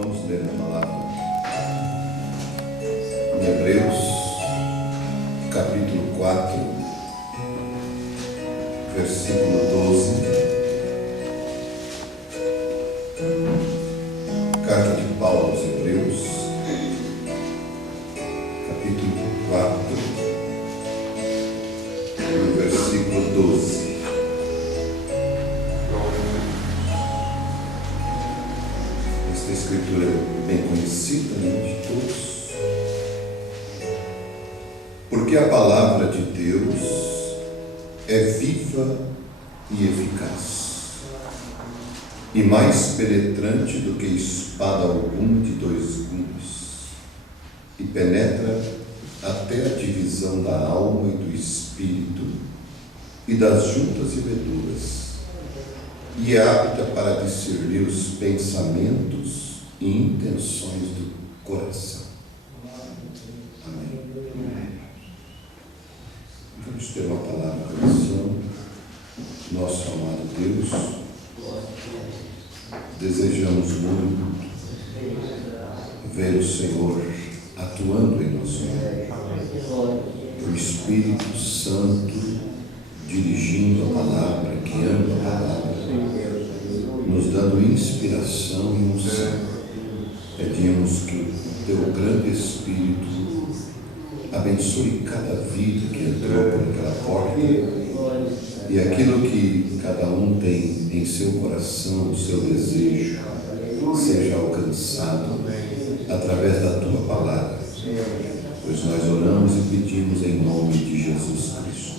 Vamos ler a palavra em Hebreus, capítulo 4, versículo 12. Carta de Paulo aos Hebreus, capítulo 4, versículo 12. Esta escritura é bem conhecida, de todos. Porque a palavra de Deus é viva e eficaz, e mais penetrante do que espada alguma de dois gumes, e penetra até a divisão da alma e do espírito, e das juntas e medulas, e é apta para discernir os pensamentos e intenções do coração. Amém. Vamos ter uma palavra de oração. Nosso amado Deus, desejamos muito ver o Senhor atuando em nosso meio, o Espírito Santo dirigindo a palavra, guiando a palavra, nos dando inspiração e unção. Pedimos que o teu grande Espírito abençoe cada vida que entrou por aquela porta, e aquilo que cada um tem em seu coração, o seu desejo, seja alcançado através da tua palavra, pois nós oramos e pedimos em nome de Jesus Cristo.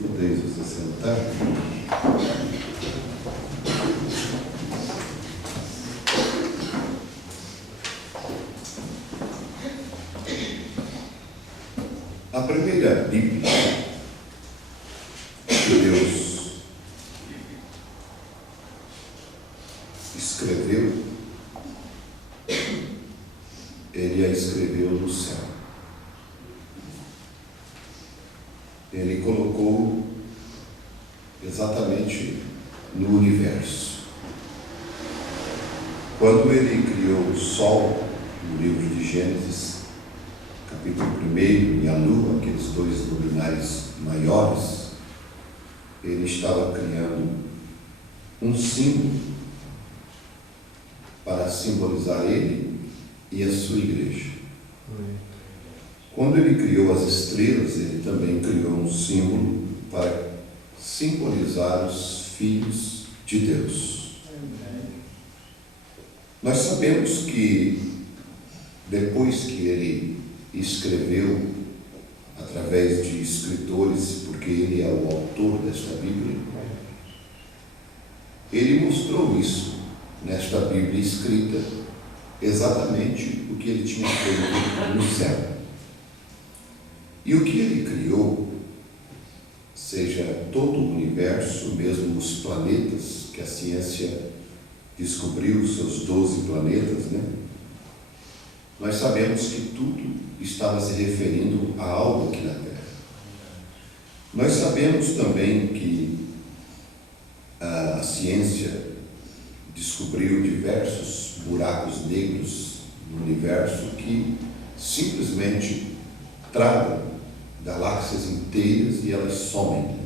Podeis você sentar? A primeira Bíblia que Deus escreveu, Ele a escreveu no céu. Ele colocou exatamente no universo. Quando Ele criou o sol, no livro de Gênesis, capítulo 1, e a lua, aqueles dois luminares maiores, Ele estava criando um símbolo para simbolizar Ele e a sua igreja. Quando Ele criou as estrelas, Ele também criou um símbolo para simbolizar os filhos de Deus. Nós sabemos que depois que Ele escreveu através de escritores, porque Ele é o autor desta Bíblia, Ele mostrou isso nesta Bíblia escrita, exatamente o que Ele tinha feito no céu. E o que Ele criou, seja todo o universo, mesmo os planetas, que a ciência descobriu os seus 12 planetas, nós sabemos que tudo estava se referindo a algo aqui na Terra. Nós sabemos também que a ciência descobriu diversos buracos negros no universo que simplesmente tragam galáxias inteiras e elas somem.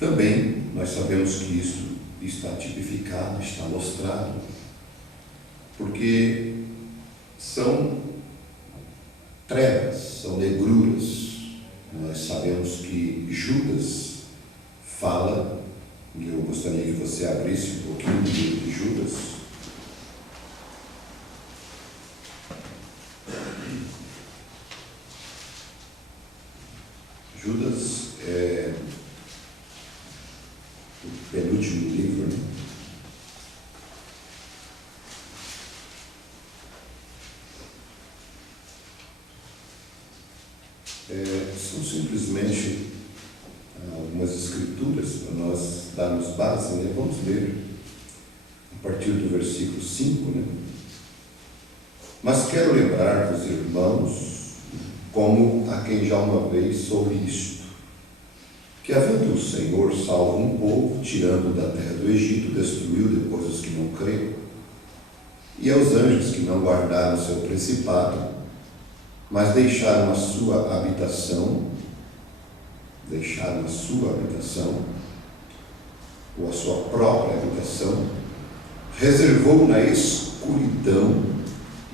Também nós sabemos que isso está tipificado, está mostrado, porque são trevas, são negruras. Nós sabemos que Judas fala, e eu gostaria que você abrisse um pouquinho do livro de Judas. Judas é o penúltimo livro, São simplesmente algumas escrituras para nós darmos base, Vamos ler a partir do versículo 5, Mas quero lembrar-vos, irmãos, como a quem já uma vez soube isto, que havendo o Senhor salvo um povo, tirando da terra do Egito, destruiu depois os que não creram, e aos anjos que não guardaram o seu principado, mas deixaram a sua habitação, ou a sua própria habitação, reservou na escuridão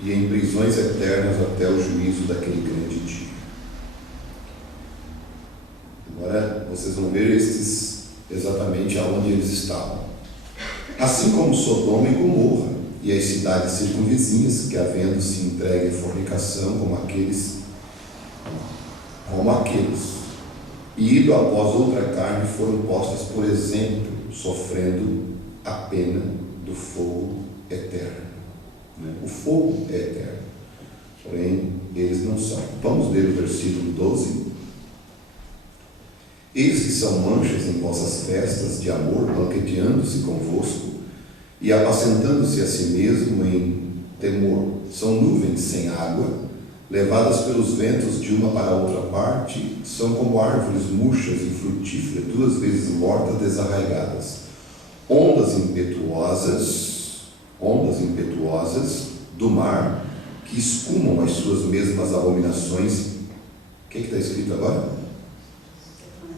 e em prisões eternas até o juízo daquele grande dia. Agora vocês vão ver estes exatamente aonde eles estavam. Assim como Sodoma e Gomorra e as cidades circunvizinhas, que havendo se entregue à fornicação como aqueles, e ido após outra carne, foram postas por exemplo, sofrendo a pena do fogo eterno. O fogo é eterno, porém eles não são. Vamos ler o versículo 12. Eis que são manchas em vossas festas de amor, banqueteando-se convosco e apacentando-se a si mesmo em temor. São nuvens sem água, levadas pelos ventos de uma para outra parte, são como árvores murchas e frutíferas, 2 vezes mortas, desarraigadas. Ondas impetuosas do mar, que escumam as suas mesmas abominações. O que está escrito agora?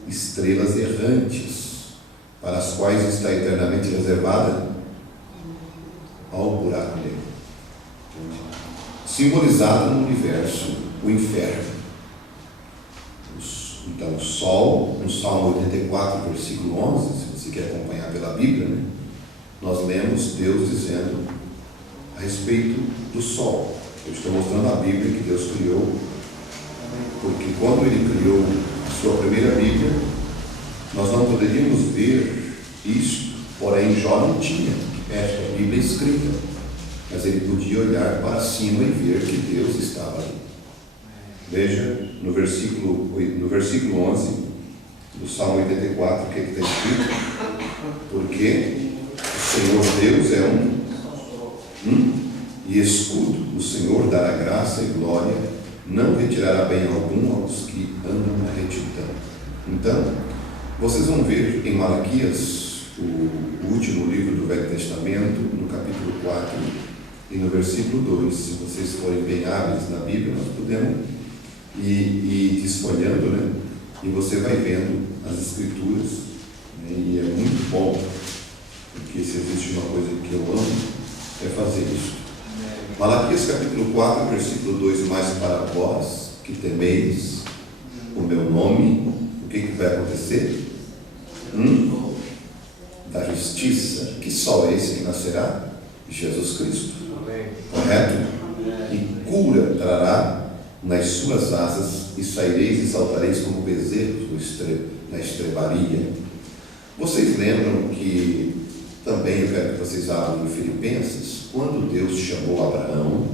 Estrelas errantes, para as quais está eternamente reservada ao buraco negro. Simbolizado no universo, o inferno. Então, o sol, no Salmo 84, versículo 11, se você quer acompanhar pela Bíblia, nós lemos Deus dizendo a respeito do sol. Eu estou mostrando a Bíblia que Deus criou, porque quando Ele criou a sua primeira Bíblia, nós não poderíamos ver isso, porém Jó não tinha esta Bíblia escrita, mas ele podia olhar para cima e ver que Deus estava ali. Veja no versículo 11 do Salmo 84, o que está escrito? Porque o Senhor Deus é e escudo, o Senhor dará graça e glória, não retirará bem algum aos que andam na retidão. Então, vocês vão ver em Malaquias, o último livro do Velho Testamento, no capítulo 4 e no versículo 2, se vocês forem bem hábeis na Bíblia, nós podemos ir desfolhando, e você vai vendo as Escrituras, e é muito bom, porque se existe uma coisa que eu amo, é fazer isso. Malaquias capítulo 4, versículo 2, mas para vós que temeis o meu nome, o que vai acontecer? Da justiça. Que sol é esse que nascerá? Jesus Cristo. Amém. Correto? E cura trará nas suas asas, e saireis e saltareis como bezerros na estrebaria. Vocês lembram que também eu quero que vocês abram em Filipenses, quando Deus chamou Abraão,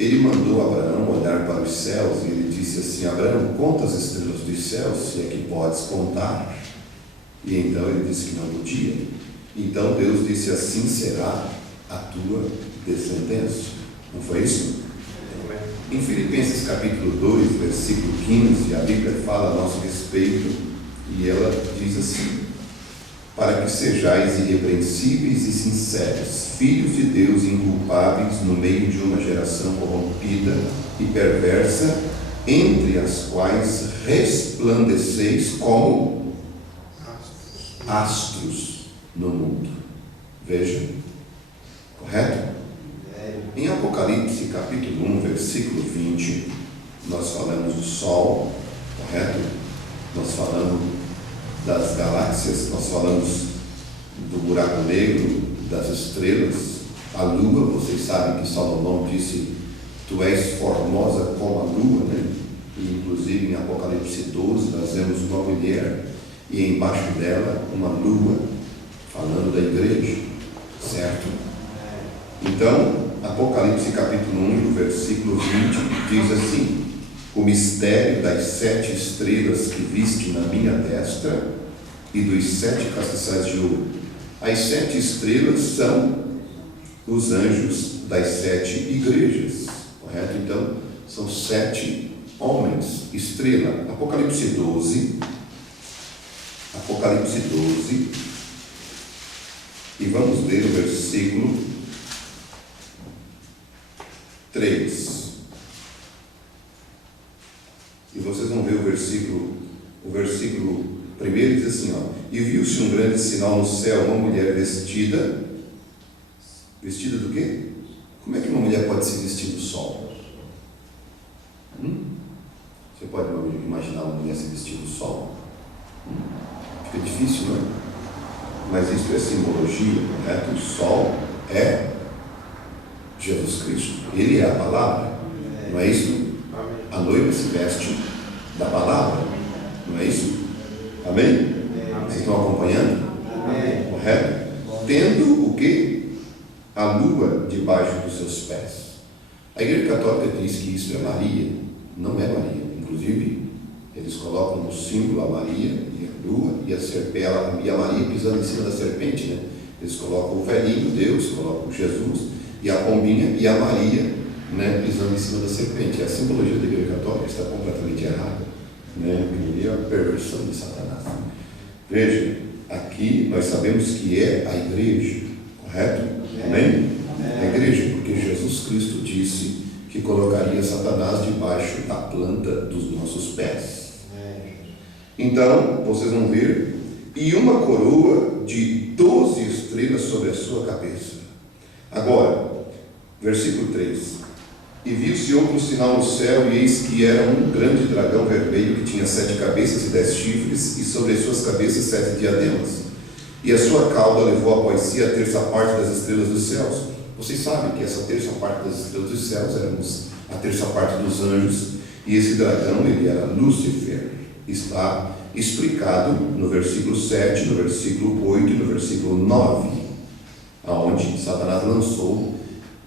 Ele mandou Abraão olhar para os céus e Ele disse assim: Abraão, conta as estrelas dos céus, se é que podes contar. E então ele disse que não podia. Então Deus disse: assim será a tua descendência. Não foi isso? Em Filipenses capítulo 2, versículo 15, a Bíblia fala a nosso respeito e ela diz assim: para que sejais irrepreensíveis e sinceros, filhos de Deus inculpáveis no meio de uma geração corrompida e perversa, entre as quais resplandeceis como astros no mundo. Veja, correto? Em Apocalipse capítulo 1, versículo 20, nós falamos do sol, correto? Nós falamos das galáxias, nós falamos do buraco negro, das estrelas, a lua. Vocês sabem que Salomão disse: tu és formosa como a lua, E inclusive em Apocalipse 12 nós vemos uma mulher e embaixo dela uma lua, falando da igreja, certo? Então, Apocalipse capítulo 1, versículo 20 diz assim: o mistério das 7 estrelas que viste na minha destra e dos 7 castiçais de ouro. As 7 estrelas são os anjos das 7 igrejas, correto? Então, são 7 homens, estrela. Apocalipse 12, Apocalipse 12, e vamos ler o versículo 3. E vocês vão ver o versículo primeiro diz assim, e viu-se um grande sinal no céu, uma mulher vestida do quê? Como é que uma mulher pode se vestir do sol? Você pode imaginar uma mulher se vestir do sol? Fica difícil, não é? Mas isso é simbologia, correto? O sol é Jesus Cristo, Ele é a palavra, não é isso? A noiva se veste da palavra, não é isso? Amém? Vocês estão acompanhando? Correto? Tendo o quê? A lua debaixo dos seus pés. A Igreja Católica diz que isso é Maria. Não é Maria. Inclusive, eles colocam no símbolo a Maria e a lua e a serpente, e a Maria pisando em cima da serpente, né? Eles colocam o velhinho Deus, colocam Jesus e a pombinha e a Maria, né, pisando em cima da serpente. A simbologia da Igreja Católica está completamente errada, né? E a perversão de Satanás. Veja, aqui nós sabemos que é a igreja, correto? Amém? A igreja, porque Jesus Cristo disse que colocaria Satanás debaixo da planta dos nossos pés. Então, vocês vão ver, e uma coroa de 12 estrelas sobre a sua cabeça. Agora, versículo 3. E viu-se outro sinal no céu, e eis que era um grande dragão vermelho, que tinha 7 cabeças e 10 chifres, e sobre as suas cabeças 7 diademas. E a sua cauda levou após si a terça parte das estrelas dos céus. Vocês sabem que essa terça parte das estrelas dos céus era a terça parte dos anjos, e esse dragão, ele era Lúcifer. Está explicado no versículo 7, no versículo 8 e no versículo 9, aonde Satanás lançou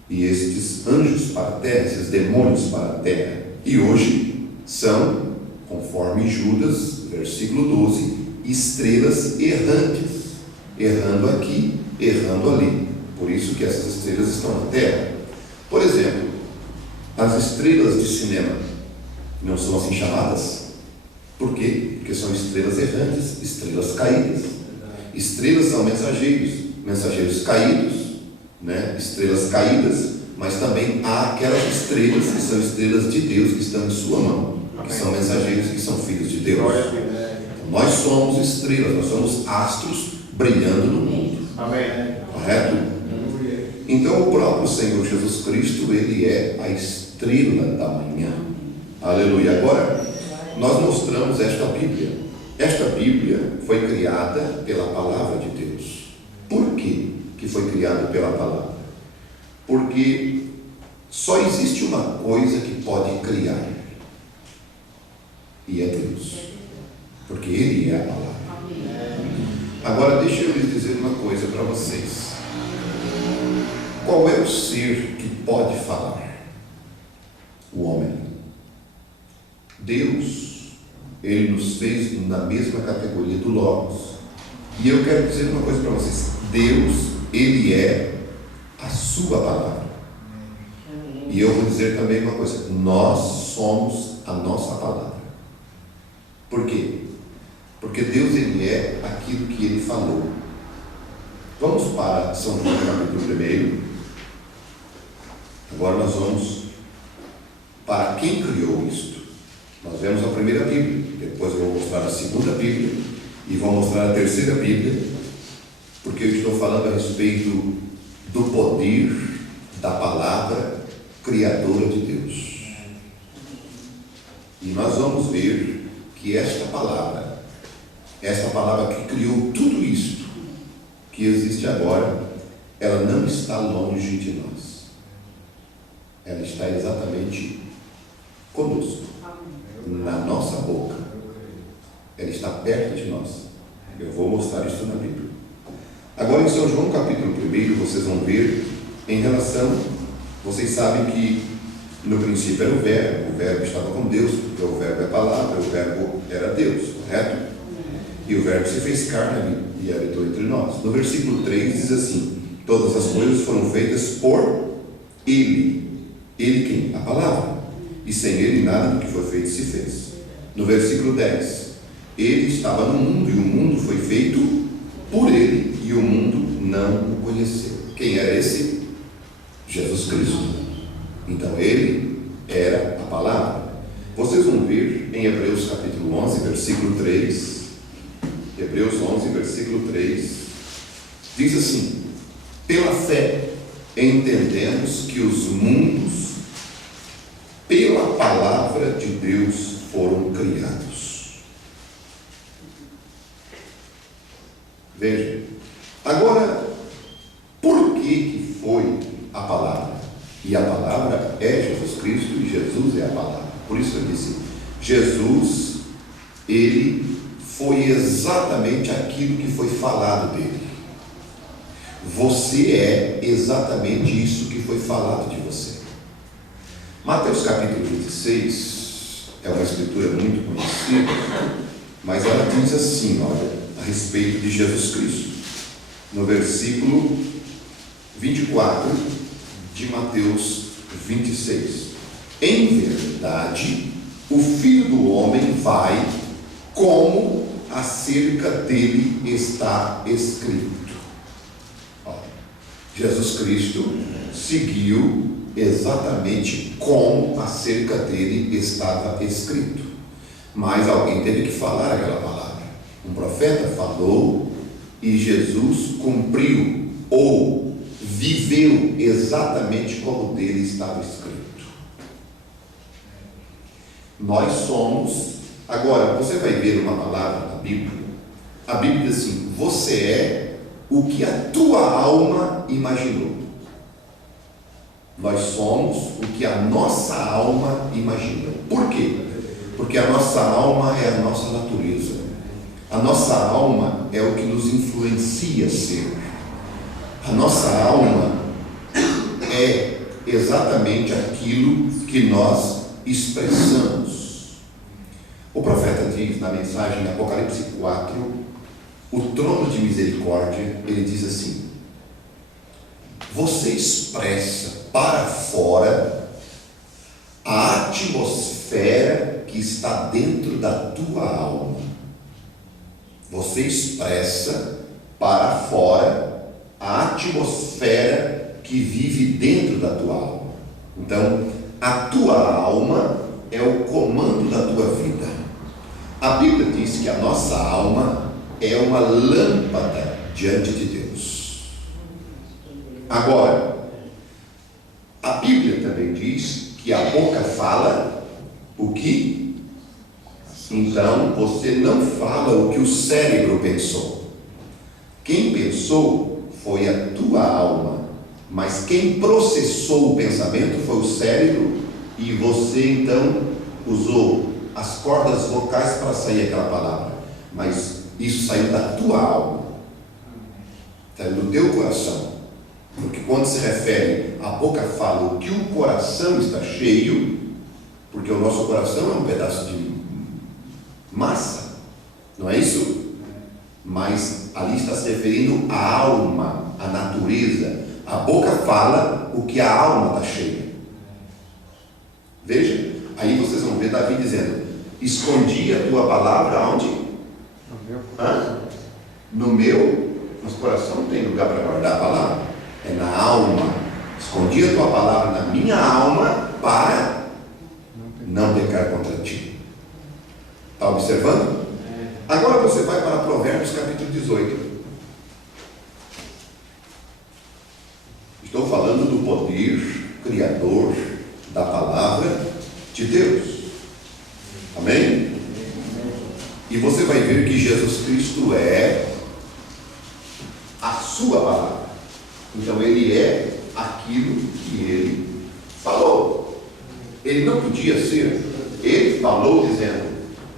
e estes anjos para a terra, esses demônios para a terra. E hoje são, conforme Judas, versículo 12, estrelas errantes, errando aqui, errando ali. Por isso que essas estrelas estão na terra. Por exemplo, as estrelas de cinema não são assim chamadas. Por quê? Porque são estrelas errantes, estrelas caídas. Estrelas são mensageiros caídos, né? Estrelas caídas, mas também há aquelas estrelas que são estrelas de Deus, que estão em sua mão, que são mensageiros, que são filhos de Deus. Então, nós somos estrelas, nós somos astros brilhando no mundo. Amém. Correto? Então o próprio Senhor Jesus Cristo, Ele é a estrela da manhã. Aleluia. Agora, nós mostramos esta Bíblia. Esta Bíblia foi criada pela palavra de Deus. Por quê que foi criada pela palavra? Porque só existe uma coisa que pode criar, e é Deus, porque Ele é a palavra. Agora deixa eu lhes dizer uma coisa para vocês. Qual é o ser que pode falar? O homem. Deus, Ele nos fez na mesma categoria do Logos. E eu quero dizer uma coisa para vocês. Deus, Ele é a sua palavra. E eu vou dizer também uma coisa. Nós somos a nossa palavra. Por quê? Porque Deus, Ele é aquilo que Ele falou. Vamos para São João capítulo 1. Agora nós vamos para quem criou isto. Nós vemos a primeira Bíblia, depois eu vou mostrar a segunda Bíblia e vou mostrar a terceira Bíblia, porque eu estou falando a respeito do poder da palavra criadora de Deus. E nós vamos ver que esta palavra que criou tudo isto que existe agora, ela não está longe de nós. Ela está exatamente conosco, na nossa boca. Ela está perto de nós. Eu vou mostrar isso na Bíblia. Agora em São João capítulo 1, vocês vão ver em relação, vocês sabem que no princípio era o verbo estava com Deus, porque o verbo é a palavra, o verbo era Deus, correto? E o verbo se fez carne e habitou entre nós. No versículo 3 diz assim: todas as coisas foram feitas por Ele. Ele quem? A palavra. E sem Ele nada do que foi feito se fez. No versículo 10: Ele estava no mundo, e o mundo foi feito por ele, e o mundo não o conheceu. Quem era esse? Jesus Cristo. Então ele era a palavra. Vocês vão ver em Hebreus capítulo 11, versículo 3. Hebreus 11, versículo 3. Diz assim: pela fé entendemos que os mundos pela palavra de Deus foram criados. Veja, agora, por que foi a palavra? E a palavra é Jesus Cristo, e Jesus é a palavra. Por isso eu disse, Jesus, ele foi exatamente aquilo que foi falado dele. Você é exatamente isso que foi falado de você. Mateus capítulo 26 é uma escritura muito conhecida, mas ela diz assim, olha, a respeito de Jesus Cristo, no versículo 24 de Mateus 26. Em verdade, o Filho do Homem vai como acerca dele está escrito. Jesus Cristo seguiu exatamente como acerca dele estava escrito. Mas alguém teve que falar aquela palavra. Um profeta falou e Jesus cumpriu ou viveu exatamente como dele estava escrito. Nós somos, agora você vai ver uma palavra na Bíblia. A Bíblia diz assim: você é o que a tua alma imaginou. Nós somos o que a nossa alma imaginou. Por quê? Porque a nossa alma é a nossa natureza. A nossa alma é o que nos influencia a ser. A nossa alma é exatamente aquilo que nós expressamos. O profeta diz na mensagem de Apocalipse 4, o trono de misericórdia, ele diz assim: você expressa para fora a atmosfera que está dentro da tua alma. Você expressa para fora a atmosfera que vive dentro da tua alma. Então, a tua alma é o comando da tua vida. A Bíblia diz que a nossa alma é uma lâmpada diante de Deus. Agora, a Bíblia também diz que a boca fala o que? Então, você não fala o que o cérebro pensou. Quem pensou foi a tua alma, mas quem processou o pensamento foi o cérebro, e você então usou as cordas vocais para sair aquela palavra, mas isso saiu da tua alma, saiu do teu coração. Porque quando se refere, a boca fala o que o coração está cheio, porque o nosso coração é um pedaço de massa, não é isso? Mas ali está se referindo à alma, à natureza. A boca fala o que a alma está cheia. Veja, aí vocês vão ver Davi dizendo: escondi a tua palavra aonde? No meu, mas o coração não tem lugar para guardar a palavra, é na alma. Escondi a tua palavra na minha alma para não pecar contra ti. Está observando? Agora você vai para Provérbios capítulo 18. Estou falando do poder criador da palavra de Deus. Amém? E você vai ver que Jesus Cristo é a sua palavra. Então ele é aquilo que ele falou. Ele não podia ser. Ele falou dizendo: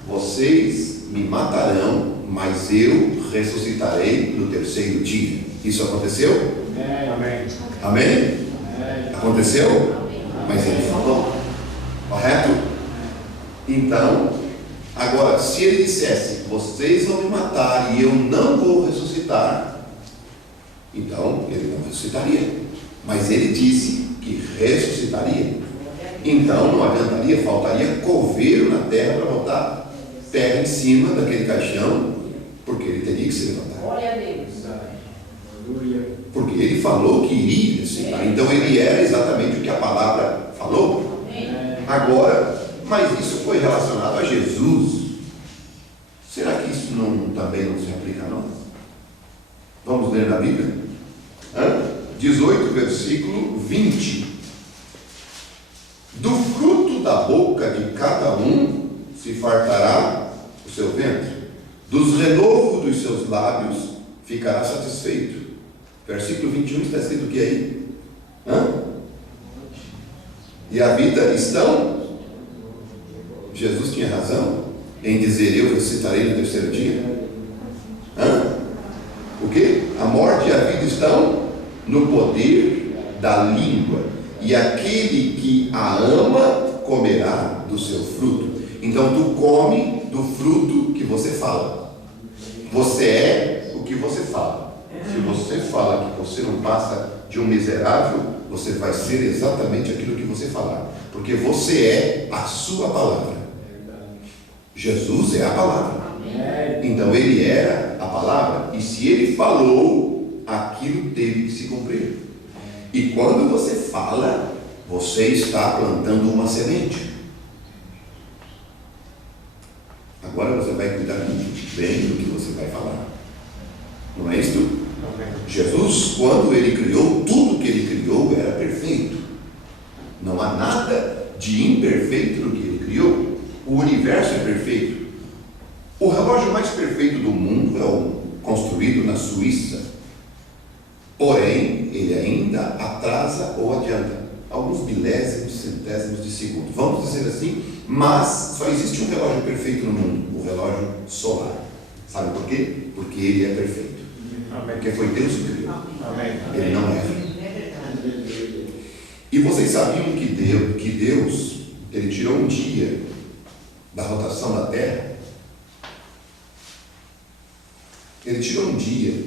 vocês me matarão, mas eu ressuscitarei no terceiro dia. Isso aconteceu? Amém. Amém? Aconteceu? Mas ele falou. Correto? Então, agora, se ele dissesse: vocês vão me matar e eu não vou ressuscitar, então ele não ressuscitaria. Mas ele disse que ressuscitaria. Então não adiantaria, faltaria coveiro na terra para botar terra em cima daquele caixão, porque ele teria que se levantar. Glória a Deus. Porque ele falou que iria ressuscitar. Então ele era exatamente o que a palavra falou. Agora, mas isso foi relacionado a Jesus. Será que isso também não se aplica a nós? Vamos ler na Bíblia? 18, versículo 20. Do fruto da boca de cada um se fartará o seu ventre, dos renovos dos seus lábios ficará satisfeito. Versículo 21 está escrito o que aí? E a vida estão? Jesus tinha razão em dizer: eu ressuscitarei no terceiro dia. O que? A morte e a vida estão no poder da língua, e aquele que a ama comerá do seu fruto. Então tu come do fruto que você fala. Você é o que você fala. Se você fala que você não passa de um miserável, você vai ser exatamente aquilo que você falar, porque você é a sua palavra. Jesus é a palavra. Então ele era a palavra, e se ele falou, aquilo teve que se cumprir. E quando você fala, você está plantando uma semente. Agora você vai cuidar muito bem do que você vai falar. Não é isso? Jesus, quando ele criou, tudo que ele criou era perfeito. Não há nada de imperfeito no que ele criou. O universo é perfeito. O relógio mais perfeito do mundo é o construído na Suíça. Porém, ele ainda atrasa ou adianta alguns milésimos, centésimos de segundo. Vamos dizer assim, mas só existe um relógio perfeito no mundo, o relógio solar. Sabe por quê? Porque ele é perfeito. Amém. Porque foi Deus que criou. Amém. Ele não erra. E vocês sabiam que Deus, ele tirou um dia da rotação da Terra? Ele tirou um dia,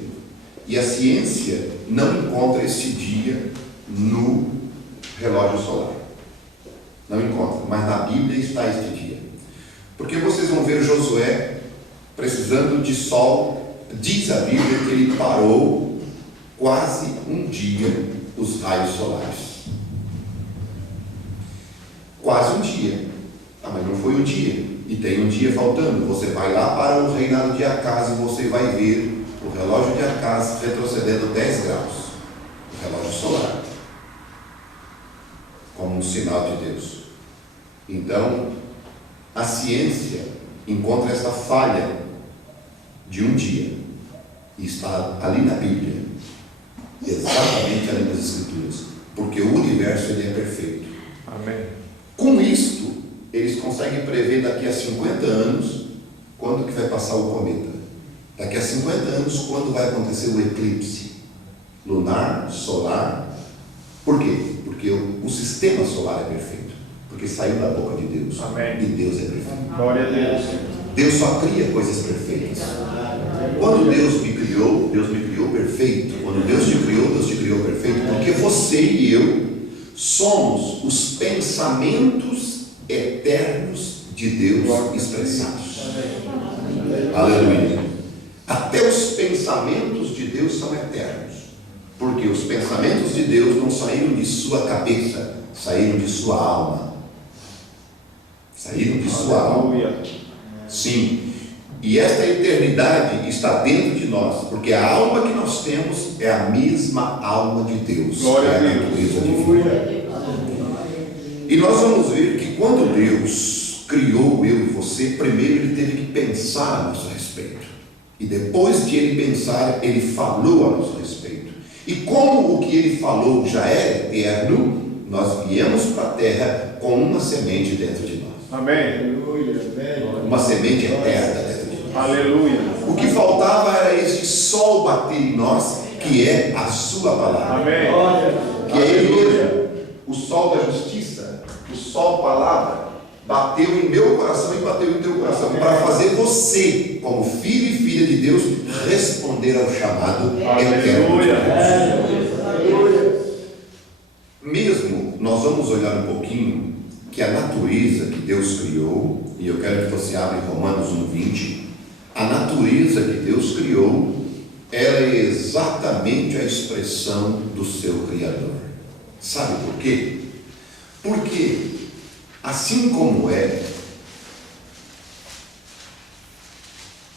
e a ciência não encontra esse dia no relógio solar. Não encontra, mas na Bíblia está este dia. Porque vocês vão ver Josué precisando de sol. Diz a Bíblia que ele parou quase um dia os raios solares. Quase um dia. Mas não foi um dia. E tem um dia faltando. Você vai lá para o reinado de Acaz e você vai ver o relógio de Acaz retrocedendo 10 graus. O relógio solar. Como um sinal de Deus. Então, a ciência encontra essa falha de um dia. E está ali na Bíblia. Exatamente ali nas Escrituras. Porque o universo ele é perfeito. Amém. Com isto, eles conseguem prever daqui a 50 anos quando que vai passar o cometa. Daqui a 50 anos, quando vai acontecer o eclipse lunar, solar. Por quê? Porque o sistema solar é perfeito. Porque saiu da boca de Deus. Amém. E Deus é perfeito. Glória a Deus. Deus só cria coisas perfeitas. Quando Deus me criou perfeito. Quando Deus te criou perfeito. Porque você e eu somos os pensamentos eternos de Deus expressados. Aleluia. Até os pensamentos de Deus são eternos. Porque os pensamentos de Deus não saíram de sua cabeça, saíram de sua alma. Saíram de sua alma. Sim. E esta eternidade está dentro de nós, porque a alma que nós temos é a mesma alma de Deus. Glória a Deus. natureza divina. E nós vamos ver que quando Deus criou eu e você, primeiro ele teve que pensar a nosso respeito. E depois de ele pensar, ele falou a nosso respeito. E como o que ele falou já é eterno, nós viemos para a terra com uma semente dentro de nós. Amém. Uma semente eterna dentro de nós. Aleluia. O que faltava era este sol bater em nós, que é a sua palavra. Amém. Que é ele mesmo, o sol da justiça, o sol palavra, bateu em meu coração e bateu em teu coração, para fazer você, como filho e filha de Deus, responder ao chamado eterno. Mesmo, nós vamos olhar um pouquinho que a natureza que Deus criou, e eu quero que você abra em Romanos 1:20, a natureza que Deus criou, ela é exatamente a expressão do seu Criador. Sabe por quê? Porque, assim como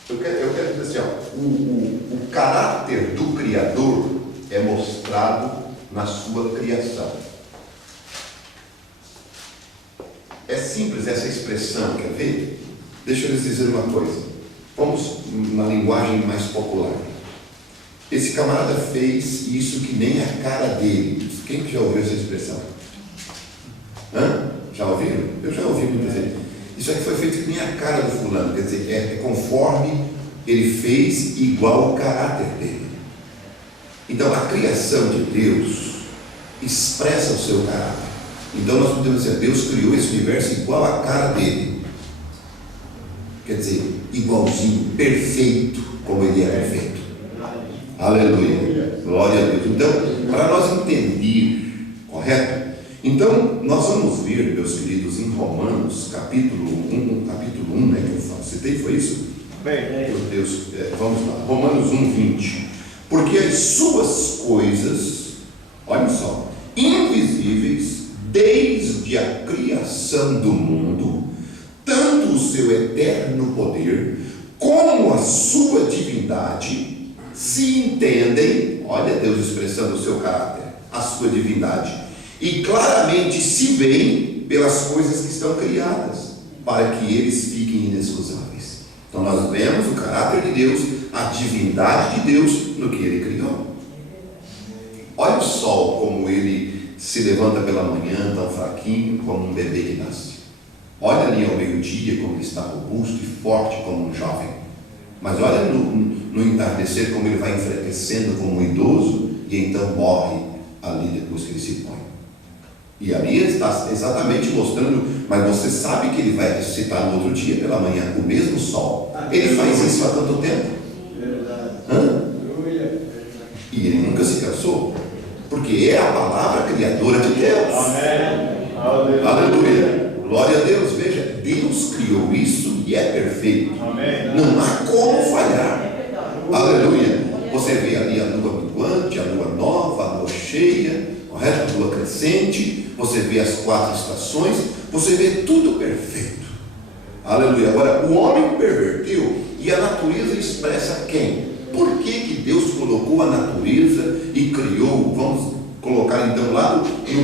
eu quero dizer assim, o caráter do Criador é mostrado na sua criação. É simples essa expressão, quer ver? Deixa eu lhes dizer uma coisa. Vamos na linguagem mais popular. Esse camarada fez isso que nem a cara dele. Quem que já ouviu essa expressão? Já ouviram? Eu já ouvi muitas vezes. Isso aqui foi feito que nem a cara do fulano. Quer dizer, é conforme ele fez, igual ao caráter dele. Então, a criação de Deus expressa o seu caráter. Então, nós podemos dizer, Deus criou esse universo igual à cara dele. Quer dizer, igualzinho, perfeito, como ele é perfeito. Aleluia. Glória a Deus. Então, para nós entender, correto? Então, nós vamos ver, meus queridos, em Romanos, capítulo 1, né, que eu citei, foi isso? Amém. Meu Deus, vamos lá, Romanos 1:20. Porque as suas coisas, olha só, invisíveis, desde a criação do mundo, tanto o seu eterno poder, como a sua divindade, se entendem, olha Deus expressando o seu caráter, a sua divindade, e claramente se veem pelas coisas que estão criadas, para que eles fiquem inexcusáveis. Então nós vemos o caráter de Deus, a divindade de Deus no que Ele criou. Olha o sol como ele se levanta pela manhã, tão fraquinho como um bebê que nasce. Olha ali ao meio-dia como ele está robusto e forte como um jovem. Mas olha no entardecer como ele vai enfraquecendo como um idoso e então morre ali depois que ele se põe. E ali está exatamente mostrando, mas você sabe que ele vai ressuscitar no outro dia pela manhã, o mesmo sol. Ele faz isso há quanto tempo? E ele nunca se cansou, porque é a palavra criadora de Deus. Amém. Aleluia. Glória a Deus. Veja, Deus criou isso e é perfeito. Amém. Não há como falhar. Aleluia. Você vê ali a lua minguante, a lua nova, a lua cheia, correto? A lua crescente. Você vê as 4 estações. Você vê tudo perfeito. Aleluia. Agora, o homem perverteu e a natureza expressa quem? Por que Deus colocou a natureza e criou? Vamos colocar então lá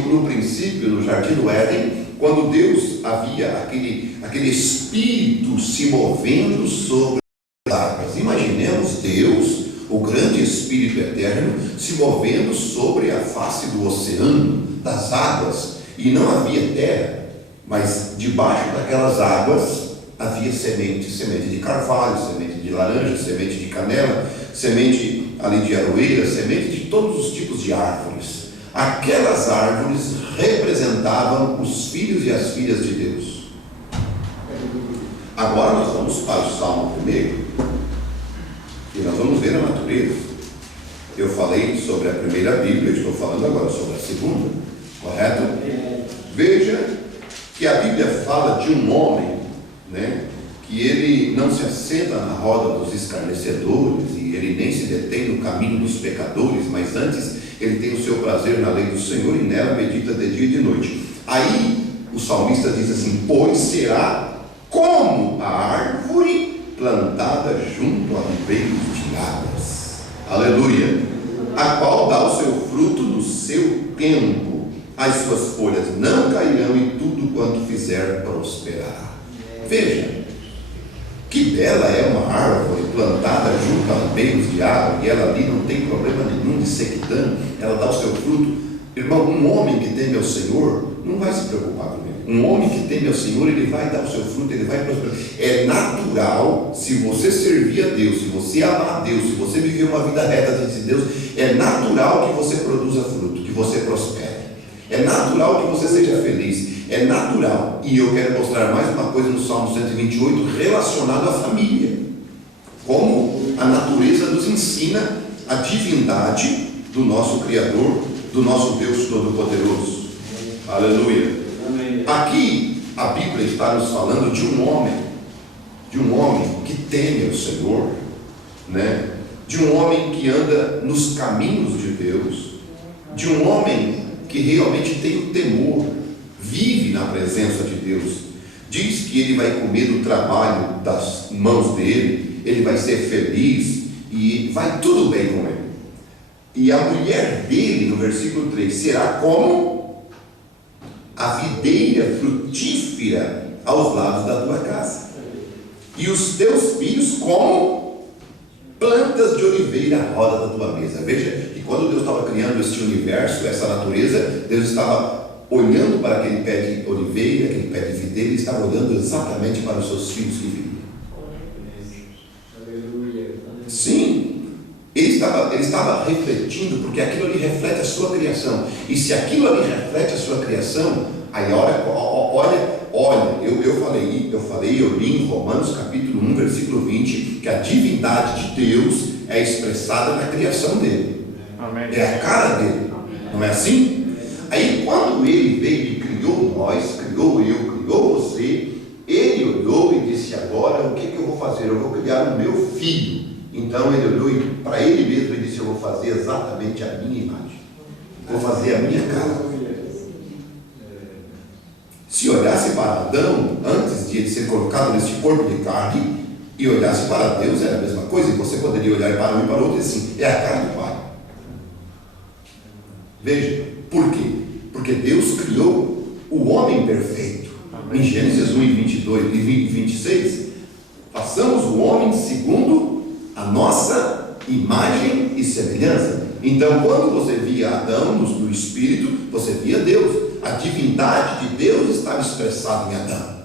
no princípio, no jardim do Éden, quando Deus havia aquele espírito se movendo sobre as águas. Imaginemos Deus, o grande espírito eterno, se movendo sobre a face do oceano, das águas, e não havia terra, mas debaixo daquelas águas havia semente de carvalho, semente de laranja, semente de canela, semente ali de aroeira, semente de todos os tipos de árvores. Aquelas árvores representavam os filhos e as filhas de Deus. Agora nós vamos para o Salmo 1 e nós vamos ver a natureza. Eu falei sobre a primeira Bíblia, estou falando agora sobre a segunda, correto? Veja que a Bíblia fala de um homem, né, que ele não se assenta na roda dos escarnecedores e ele nem se detém no caminho dos pecadores, mas antes ele tem o seu prazer na lei do Senhor e nela medita de dia e de noite. Aí o salmista diz assim: pois será como a árvore plantada junto a ribeiros de águas, aleluia, a qual dá o seu fruto no seu tempo, as suas folhas não cairão e tudo quanto fizer prosperará. Veja, que bela é uma árvore plantada junto a ribeiros de água, e ela ali não tem problema nenhum de sequidão, ela dá o seu fruto. Irmão, um homem que teme ao Senhor não vai se preocupar com ele. Um homem que teme ao Senhor, ele vai dar o seu fruto, ele vai prosperar. É natural, se você servir a Deus, se você amar a Deus, se você viver uma vida reta diante de Deus, é natural que você produza fruto, que você prospere. É natural que você seja feliz. É natural. E eu quero mostrar mais uma coisa no Salmo 128 relacionado à família. Como a natureza nos ensina a divindade do nosso Criador, do nosso Deus Todo-Poderoso. Aleluia. Amém. Aqui a Bíblia está nos falando de um homem que teme o Senhor, né? De um homem que anda nos caminhos de Deus, de um homem que realmente tem o temor, vive na presença de Deus. Diz que ele vai comer do trabalho das mãos dele, ele vai ser feliz e vai tudo bem com ele. E a mulher dele, no versículo 3, será como a videira frutífera aos lados da tua casa, e os teus filhos como plantas de oliveira à roda da tua mesa. Veja que quando Deus estava criando este universo, essa natureza, Deus estava olhando para aquele pé de oliveira, aquele pé de videira, ele estava olhando exatamente para os seus filhos que viriam. Sim, ele estava refletindo, porque aquilo ali reflete a sua criação. E se aquilo ali reflete a sua criação, aí olha, eu li em Romanos capítulo 1, versículo 20, que a divindade de Deus é expressada na criação dele. Amém. É a cara dele, não é assim? Aí quando ele veio e criou nós, criou eu, criou você, ele olhou e disse: agora o que eu vou fazer? Eu vou criar o meu filho. Então ele olhou e para ele mesmo ele disse: eu vou fazer exatamente a minha imagem, vou fazer a minha cara. Se olhasse para Adão antes de ele ser colocado neste corpo de carne e olhasse para Deus, era a mesma coisa. E você poderia olhar para um e para o outro e dizer assim: é a cara do Pai. Veja, por quê? Porque Deus criou o homem perfeito. Em Gênesis 1 e 22 e 26, façamos o homem segundo a nossa imagem e semelhança. Então, quando você via Adão no espírito, você via Deus. A divindade de Deus estava expressada em Adão.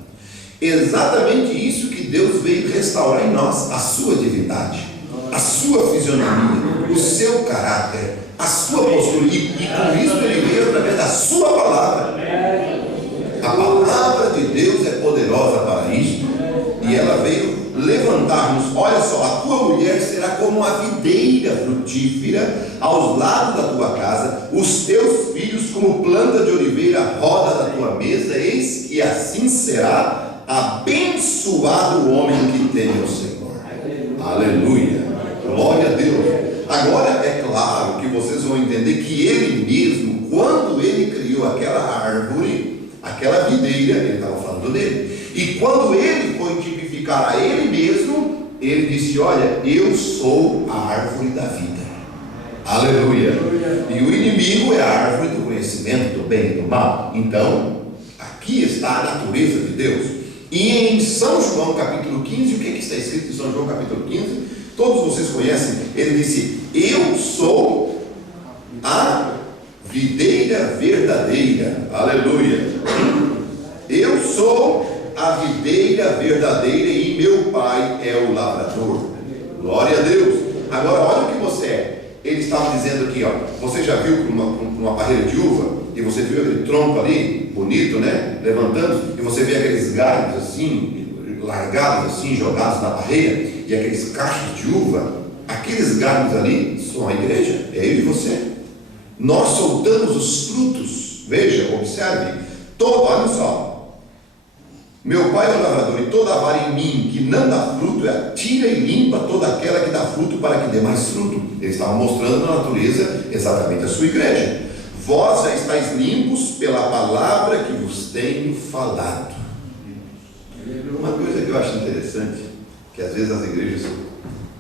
Exatamente isso que Deus veio restaurar em nós: a sua divindade, a sua fisionomia, o seu caráter, a sua postura. E com isso ele veio através da sua palavra. A palavra de Deus é poderosa para isso, e ela veio levantar-nos. Olha só, a tua mulher será como a videira frutífera aos lados da tua casa, os teus filhos como planta de oliveira à roda da tua mesa. Eis que assim será abençoado o homem que teme o Senhor. Aleluia, glória a Deus. Agora é claro que vocês vão entender que ele mesmo, quando ele criou aquela árvore, aquela videira, ele estava falando dele. E quando ele foi tipificar a ele mesmo, ele disse: olha, eu sou a árvore da vida. Aleluia. E o inimigo é a árvore do conhecimento do bem e do mal. Então, aqui está a natureza de Deus. E em São João capítulo 15, o que está escrito em São João capítulo 15? Todos vocês conhecem. Ele disse: eu sou a videira verdadeira. Aleluia. Eu sou a videira verdadeira e meu pai é o lavrador. Glória a Deus. Agora olha o que você é. Ele estava dizendo aqui, ó, você já viu uma parreira de uva e você viu aquele tronco ali, bonito, né, levantando, e você vê aqueles galhos assim, largados assim, jogados na parreira, e aqueles cachos de uva. Aqueles galhos ali são a igreja, é eu e você. Nós soltamos os frutos. Veja, observe, olha só. Meu pai é o lavrador, e toda vara em mim que não dá fruto, tira e limpa toda aquela que dá fruto, para que dê mais fruto. Ele estava mostrando na natureza exatamente a sua igreja. Vós já estáis limpos pela palavra que vos tenho falado. Uma coisa que eu acho interessante, que às vezes as igrejas,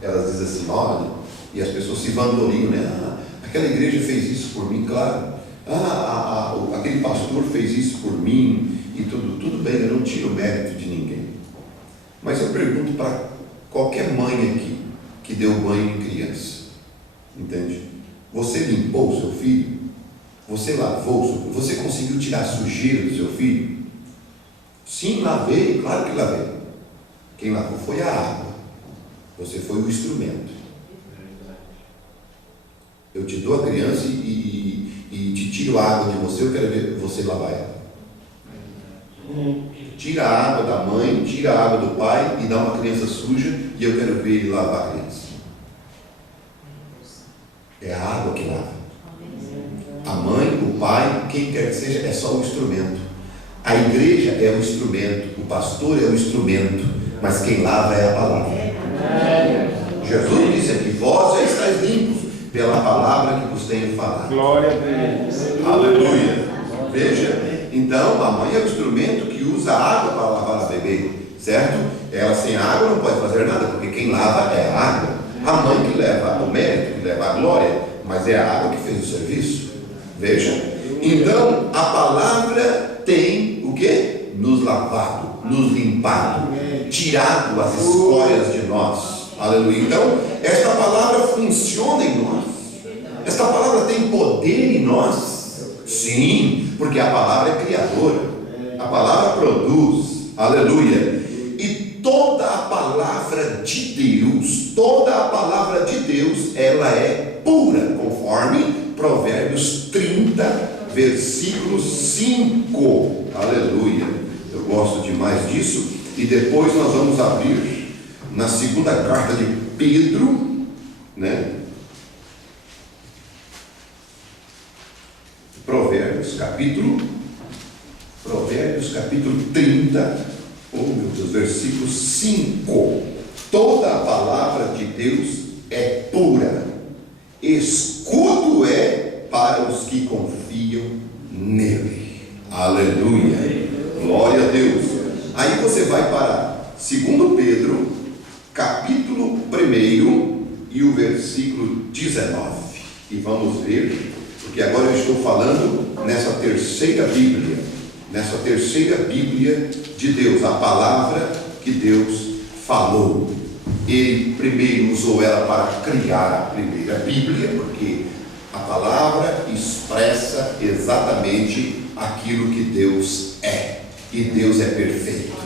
elas dizem assim, olha, e as pessoas se vangloriam, né? Aquela igreja fez isso por mim, claro. Aquele pastor fez isso por mim. E tudo bem, eu não tiro o mérito de ninguém. Mas eu pergunto para qualquer mãe aqui que deu banho em criança, entende? Você limpou o seu filho? Você lavou o seu filho? Você conseguiu tirar a sujeira do seu filho? Sim, lavei, claro que lavei. Quem lavou foi a água. Você foi o instrumento. Eu te dou a criança e te tiro a água de você, eu quero ver você lavar ela. Tira a água da mãe, tira a água do pai e dá uma criança suja, e eu quero ver ele lavar a criança. É a água que lava. A mãe, o pai, quem quer que seja, é só o instrumento. A igreja é o instrumento, o pastor é o instrumento, mas quem lava é a palavra. Jesus disse aqui: vós já estáis limpos pela palavra que vos tenho falado. Glória a Deus. Aleluia. Veja, então a mãe é o instrumento que usa água para lavar a bebê, certo? Ela sem água não pode fazer nada, porque quem lava é a água. A mãe que leva o mérito, que leva a glória, mas é a água que fez o serviço. Veja, então a palavra tem o que? Nos lavado, nos limpado, tirado as escórias de nós. Aleluia. Então, esta palavra funciona em nós. Esta palavra tem poder em nós. Sim, porque a palavra é criadora. A palavra produz. Aleluia. E toda a palavra de Deus, ela é pura, conforme Provérbios 30, versículo 5. Aleluia. Eu gosto demais disso. E depois nós vamos abrir na segunda carta de Pedro, né? Provérbios capítulo 30, oh meu Deus, versículo 5. Toda a palavra de Deus é pura, escudo é para os que confiam nele. Aleluia, glória a Deus. Aí você vai para 2 Pedro capítulo 1 e o versículo 19, e vamos ver, porque agora eu estou falando nessa terceira Bíblia de Deus, a palavra que Deus falou. Ele primeiro usou ela para criar a primeira Bíblia, porque a palavra expressa exatamente aquilo que Deus é, e Deus é perfeito.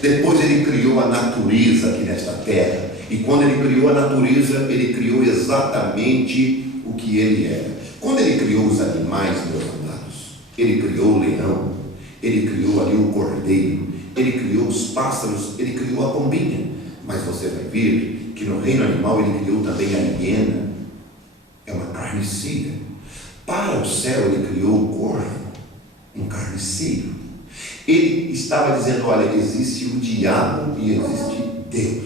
Depois ele criou a natureza aqui nesta terra, e quando ele criou a natureza, ele criou exatamente o que ele era. Quando ele criou os animais, meus amados, ele criou o leão, ele criou ali o cordeiro, ele criou os pássaros, ele criou a pombinha. Mas você vai ver que no reino animal ele criou também a hiena, é uma carniceira. Para o céu ele criou o corvo, um carniceiro. Ele estava dizendo: olha, existe o diabo e existe Deus.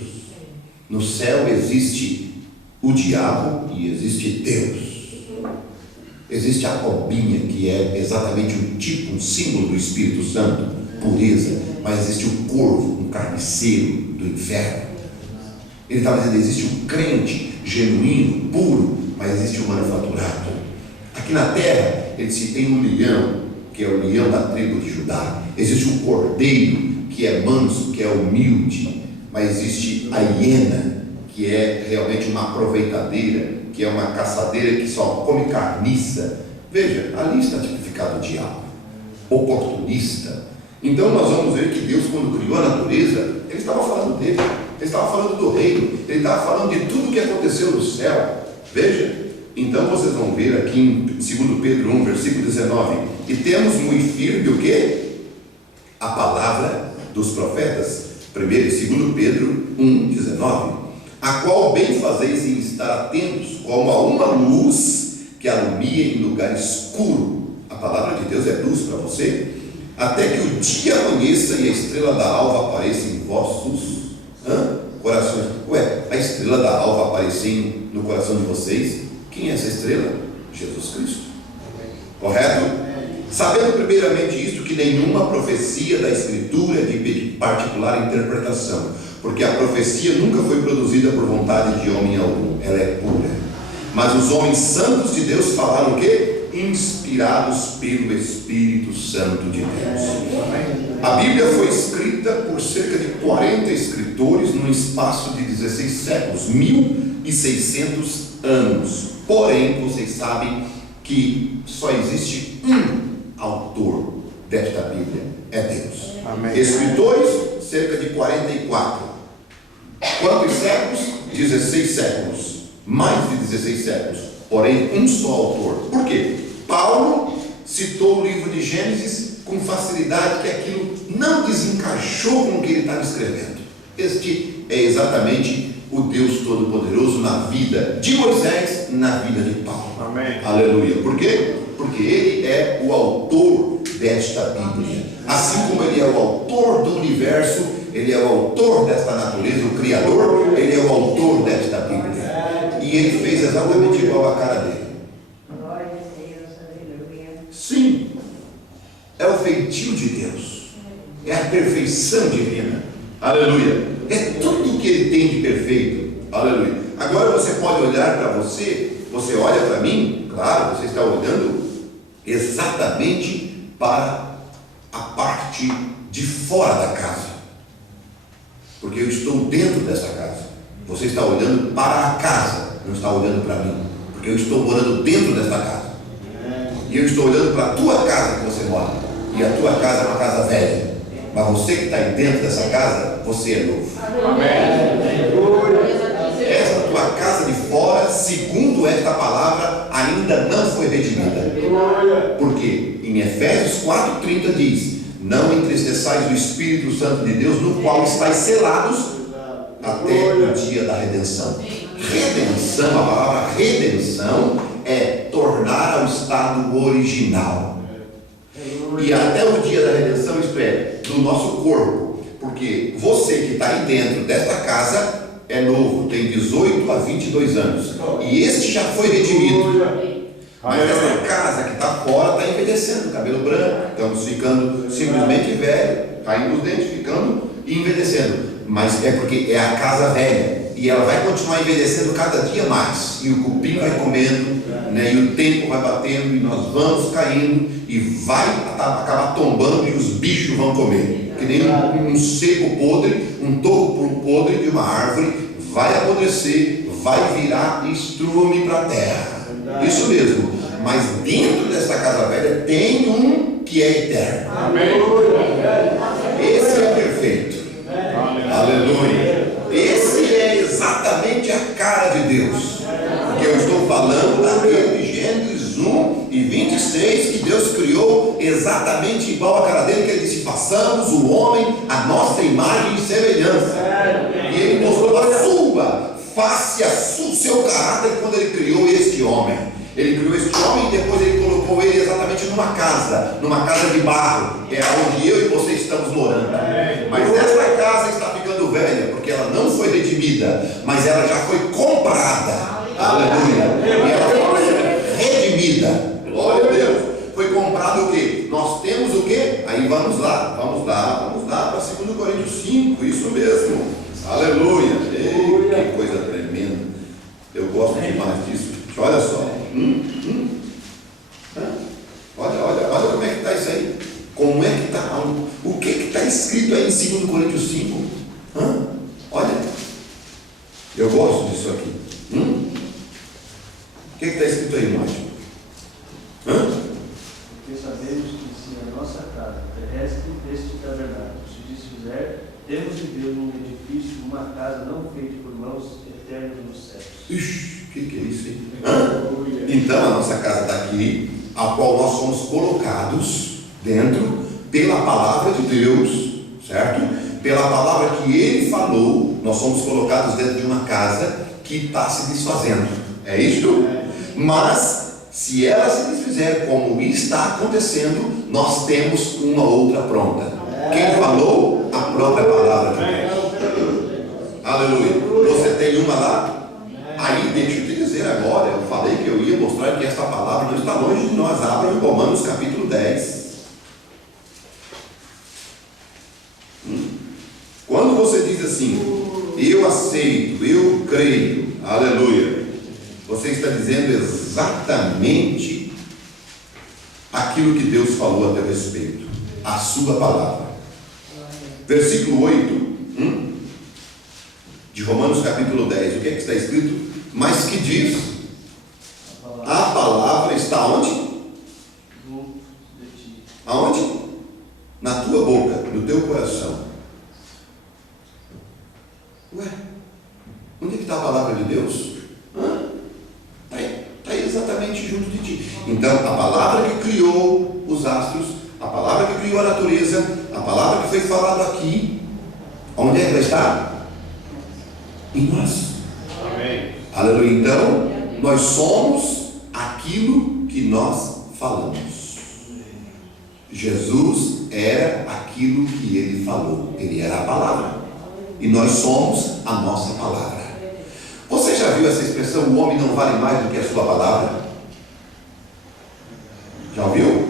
No céu existe o diabo e existe Deus. Existe a pombinha, que é exatamente um tipo, um símbolo do Espírito Santo, pureza. Mas existe o corvo, um carniceiro do inferno. Ele estava dizendo: existe um crente genuíno, puro, mas existe o manufaturado. Aqui na terra, ele se tem um leão, que é o leão da tribo de Judá. Existe um cordeiro, que é manso, que é humilde, mas existe a hiena, que é realmente uma aproveitadeira, que é uma caçadeira que só come carniça. Veja, ali está tipificado o diabo, oportunista. Então nós vamos ver que Deus, quando criou a natureza, ele estava falando dele, ele estava falando do reino, ele estava falando de tudo que aconteceu no céu. Veja, então vocês vão ver aqui em 2 Pedro 1, versículo 19: e temos muito firme o quê? A palavra dos profetas. 2 Pedro 1, 19: a qual bem fazeis em estar atentos, como a uma luz que alumia em lugar escuro. A palavra de Deus é luz para você, até que o dia amanheça e a estrela da alva apareça em vossos corações. A estrela da alva aparecer no coração de vocês. Quem é essa estrela? Jesus Cristo. Correto? Sabendo primeiramente isto, que nenhuma profecia da Escritura é de particular interpretação, porque a profecia nunca foi produzida por vontade de homem algum, ela é pura. Mas os homens santos de Deus falaram o quê? Inspirados pelo Espírito Santo de Deus. A Bíblia foi escrita por cerca de 40 escritores num espaço de 16 séculos, 1600 anos. Porém, vocês sabem que só existe um autor desta Bíblia, é Deus. Amém. Escritores, cerca de 44. Quantos séculos? 16 séculos. Mais de 16 séculos. Porém, um só autor. Por quê? Paulo citou o livro de Gênesis com facilidade, que aquilo não desencaixou com o que ele estava escrevendo. Este é exatamente o Deus Todo-Poderoso na vida de Moisés, na vida de Paulo. Amém. Aleluia. Por quê? Porque ele é o autor desta Bíblia. Assim como Ele é o autor do universo, Ele é o autor desta natureza, o Criador, Ele é o autor desta Bíblia. E Ele fez exatamente igual a cara dele. Glória a Deus, aleluia. Sim, é o feitio de Deus, é a perfeição divina, aleluia, é tudo que Ele tem de perfeito, aleluia. Agora você pode olhar para você olha para mim, claro, você está olhando exatamente para a parte de fora da casa, porque eu estou dentro dessa casa. Você está olhando para a casa, não está olhando para mim, porque eu estou morando dentro dessa casa. E eu estou olhando para a tua casa que você mora. E a tua casa é uma casa velha. Mas você que está aí dentro dessa casa, você é novo. Esta tua casa de fora, segundo esta palavra, ainda não foi redimida. Por quê? Em Efésios 4,30 diz: não entristeçais o Espírito Santo de Deus, no qual estáis selados até o dia da redenção. Redenção, a palavra redenção é tornar ao estado original. E até o dia da redenção, isto é, do nosso corpo. Porque você que está aí dentro desta casa é novo, tem 18 a 22 anos. E este já foi redimido. Mas essa casa que está fora está envelhecendo, cabelo branco, estamos ficando simplesmente velho, caindo os dentes, ficando e envelhecendo. Mas é porque é a casa velha. E ela vai continuar envelhecendo cada dia mais. E o cupim vai comendo, né? E o tempo vai batendo, e nós vamos caindo, e vai acabar tombando, e os bichos vão comer. Que nem um seco podre, um toco podre de uma árvore, vai apodrecer, vai virar estrume para a terra. Isso mesmo. Mas dentro dessa casa velha tem um que é eterno. Esse é perfeito. Aleluia. Esse é exatamente a cara de Deus. Porque eu estou falando daquele de Gênesis 1 e 26, que Deus criou exatamente igual a cara dele, que ele disse: façamos o homem a nossa imagem e semelhança. E ele mostrou a sua face, o seu caráter quando ele criou este homem. Ele criou este homem e depois ele colocou ele exatamente numa casa de barro, é onde eu e você estamos morando. Mas esta casa está ficando velha, porque ela não foi redimida, mas ela já foi comprada. Aleluia. E ela foi redimida. Glória a Deus. Foi comprado o quê? Nós temos o quê? Aí vamos lá para 2 Coríntios 5, isso mesmo. Aleluia. Ei, que coisa tremenda. Eu gosto demais disso. Olha só. Olha como é que está isso aí. Como é que está? O que está escrito aí em 2 Coríntios 5? Olha. Eu gosto disso aqui. O que está escrito aí, Márcio? Porque sabemos que se a nossa casa terrestre deste tabernáculo se desfizer, temos de Deus um edifício, uma casa não feita por mãos, eternas nos céus. Ixi, o que é isso aí? Então a nossa casa está aqui, a qual nós somos colocados dentro pela palavra de Deus, certo? Pela palavra que Ele falou, nós somos colocados dentro de uma casa que está se desfazendo. É isto? Mas se ela se desfizer como está acontecendo, nós temos uma outra pronta. Quem falou? A própria palavra de Deus. Aleluia. Você tem uma lá? Aí deixa eu te dizer agora, eu falei que eu ia mostrar que esta palavra não está longe de nós. Abra em Romanos capítulo 10. Quando você diz assim, eu aceito, eu creio, aleluia, você está dizendo exatamente aquilo que Deus falou a teu respeito, a sua palavra. Versículo 8 de Romanos capítulo 10, o que é que está escrito? Mas que diz? A palavra está onde? Aonde? Na tua boca, no teu coração. Ué, onde é que está a palavra de Deus? Está exatamente junto de ti. Então, a palavra que criou os astros, a palavra que criou a natureza, a palavra que foi falada aqui, onde é que ela está? Em nós. Amém. Aleluia. Então, nós somos aquilo que nós falamos. Jesus era aquilo que ele falou. Ele era a palavra. E nós somos a nossa palavra. Você já viu essa expressão, o homem não vale mais do que a sua palavra? Já ouviu?